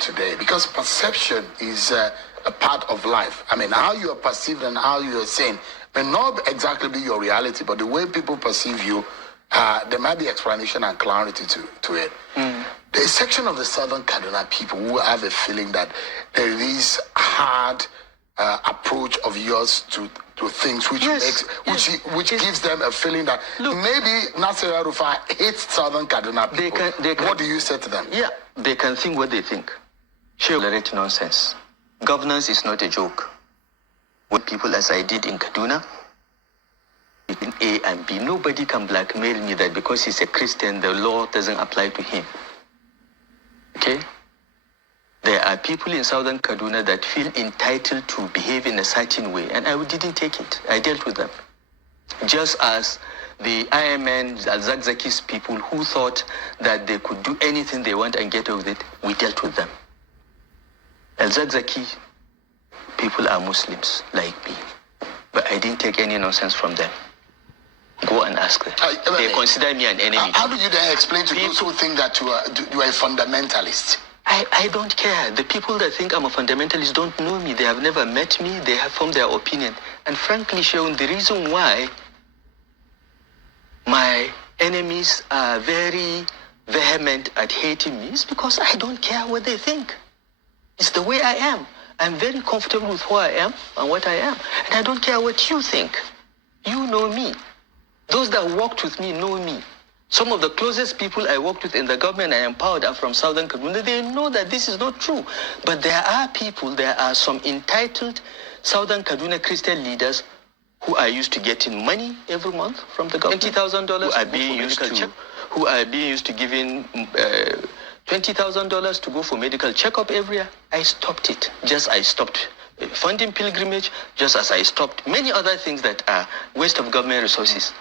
today? Because perception is a part of life. I mean, how you are perceived and how you are seen may not exactly be your reality, but the way people perceive you, there might be explanation and clarity to it. There's a section of the Southern Kaduna people who have a feeling that there is hard approach of yours to things, which which gives them a feeling that maybe Nasir El-Rufai hates Southern Kaduna people. They can, what do you say to them? Yeah, they can think what they think. Tolerate nonsense. Governance is not a joke. When people, as I did in Kaduna, between A and B, nobody can blackmail me that because he's a Christian, the law doesn't apply to him. Okay? There are people in Southern Kaduna that feel entitled to behave in a certain way, and I didn't take it. I dealt with them. Just as the IMN, Al-Zakzaki's people who thought that they could do anything they want and get away with it, we dealt with them. Al-Zakzaki people are Muslims like me, but I didn't take any nonsense from them. Go and ask them. They consider me an enemy. How do you then explain to those who think that you are a fundamentalist? I don't care. The people that think I'm a fundamentalist don't know me. They have never met me. They have formed their opinion. And frankly, Shaun, the reason why my enemies are very vehement at hating me is because I don't care what they think. It's the way I am. I'm very comfortable with who I am and what I am. And I don't care what you think. You know me. Those that worked with me know me. Some of the closest people I worked with in the government I empowered are from Southern Kaduna. They know that this is not true. But there are people, there are some entitled Southern Kaduna Christian leaders who are used to getting money every month from the government. $20,000 who are being used to giving $20,000 to go for medical checkup every year. I stopped it. I stopped funding pilgrimage, just as I stopped many other things that are waste of government resources.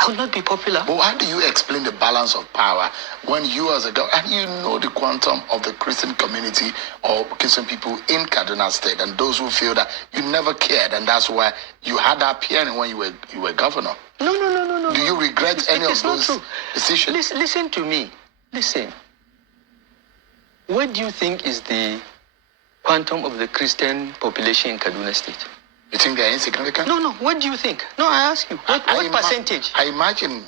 I will not be popular. But how do you explain the balance of power when you as a governor, and you know the quantum of the Christian community or Christian people in Kaduna State, and those who feel that you never cared, and that's why you had that hearing when you were governor? No. Do you regret any of those decisions? Listen to me. Listen. What do you think is the quantum of the Christian population in Kaduna State? You think they're insignificant? No. What do you think? No, I ask you. What percentage? I imagine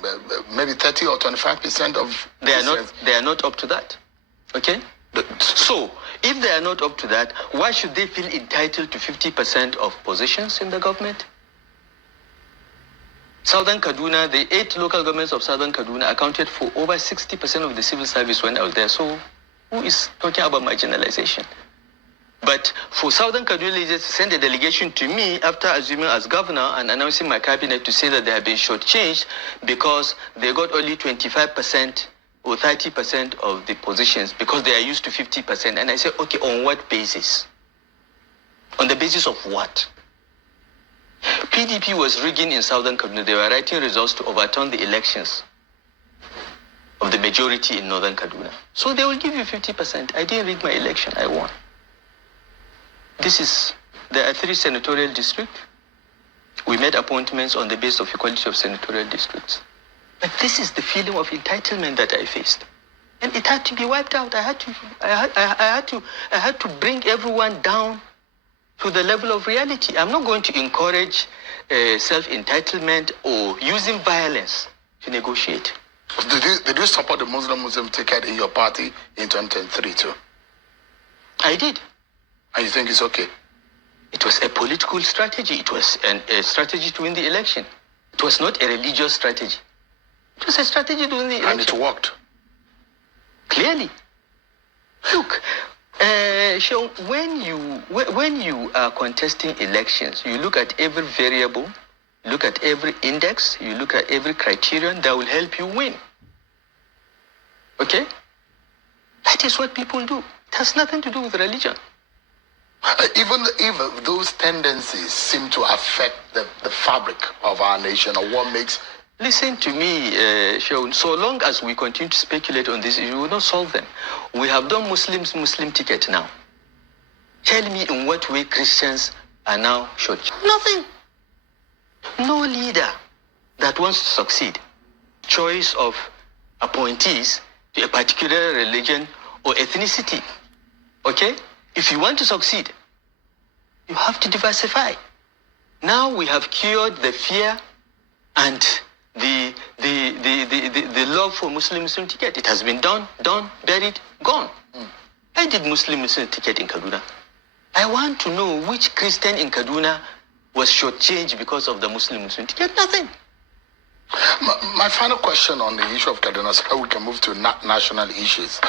maybe 30 or 25% of. They are not up to that. Okay. So, if they are not up to that, why should they feel entitled to 50% of positions in the government? Southern Kaduna, the 8 local governments of Southern Kaduna accounted for over 60% of the civil service when I was there. So, who is talking about marginalization? But for Southern Kaduna leaders to send a delegation to me after assuming as governor and announcing my cabinet to say that they have been shortchanged because they got only 25% or 30% of the positions because they are used to 50%. And I said, okay, on what basis? On the basis of what? PDP was rigging in Southern Kaduna. They were writing results to overturn the elections of the majority in Northern Kaduna. So they will give you 50%. I didn't rig my election. I won. There are 3 senatorial districts. We made appointments on the basis of equality of senatorial districts. But this is the feeling of entitlement that I faced. And it had to be wiped out. I had to bring everyone down to the level of reality. I'm not going to encourage self-entitlement or using violence to negotiate. Did you support the Muslim ticket in your party in 2023 too? I did. And you think it's okay? It was a political strategy. It was a strategy to win the election. It was not a religious strategy. It was a strategy to win the election. And it worked? Clearly. Look, Shaun, when you are contesting elections, you look at every variable, look at every index, you look at every criterion that will help you win. Okay? That is what people do. It has nothing to do with religion. Even if those tendencies seem to affect the fabric of our nation, or what makes... Listen to me, Shaun. So long as we continue to speculate on this, we will not solve them. We have done Muslim ticket now. Tell me in what way Christians are now short. Nothing. No leader that wants to succeed. Choice of appointees to a particular religion or ethnicity. Okay? If you want to succeed, you have to diversify. Now we have cured the fear and the love for Muslim ticket. It has been done, buried, gone. I did Muslim ticket in Kaduna. I want to know which Christian in Kaduna was shortchanged because of the Muslim ticket. Nothing. My final question on the issue of Kaduna, so we can move to national issues.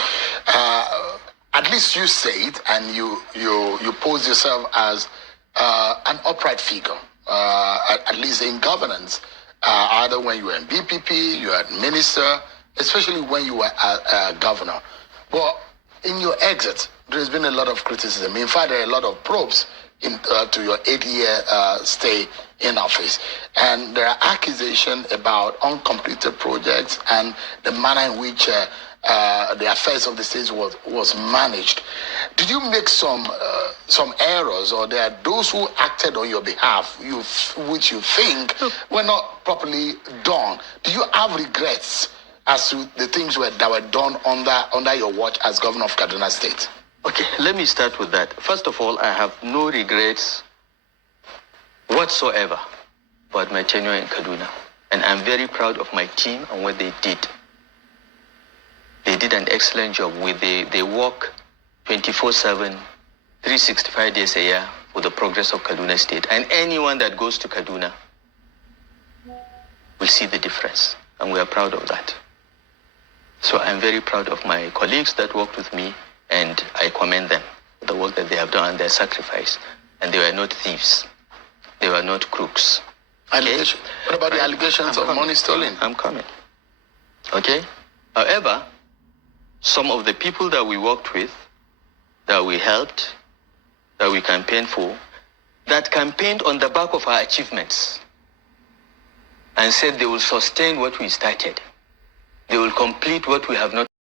At least you say it, and you pose yourself as an upright figure, at least in governance. Either when you were in BPP, you were a minister, especially when you were a governor. But in your exit, there's been a lot of criticism. In fact, there are a lot of probes to your 8-year stay in office. And there are accusations about uncompleted projects and the manner in which the affairs of the state was managed. Did you make some errors, or there are those who acted on your behalf, which you think were not properly done? Do you have regrets as to the things that were done under your watch as governor of Kaduna State? Okay, let me start with that. First of all, I have no regrets whatsoever about my tenure in Kaduna. And I'm very proud of my team and what they did. They did an excellent job. They work 24/7, 365 days a year for the progress of Kaduna State. And anyone that goes to Kaduna will see the difference. And we are proud of that. So I'm very proud of my colleagues that worked with me, and I commend them for the work that they have done and their sacrifice. And they were not thieves. They were not crooks. Okay? What about the allegations of money stolen? I'm coming. Okay? However, some of the people that we worked with, that we helped, that we campaigned for, that campaigned on the back of our achievements and said they will sustain what we started. They will complete what we have not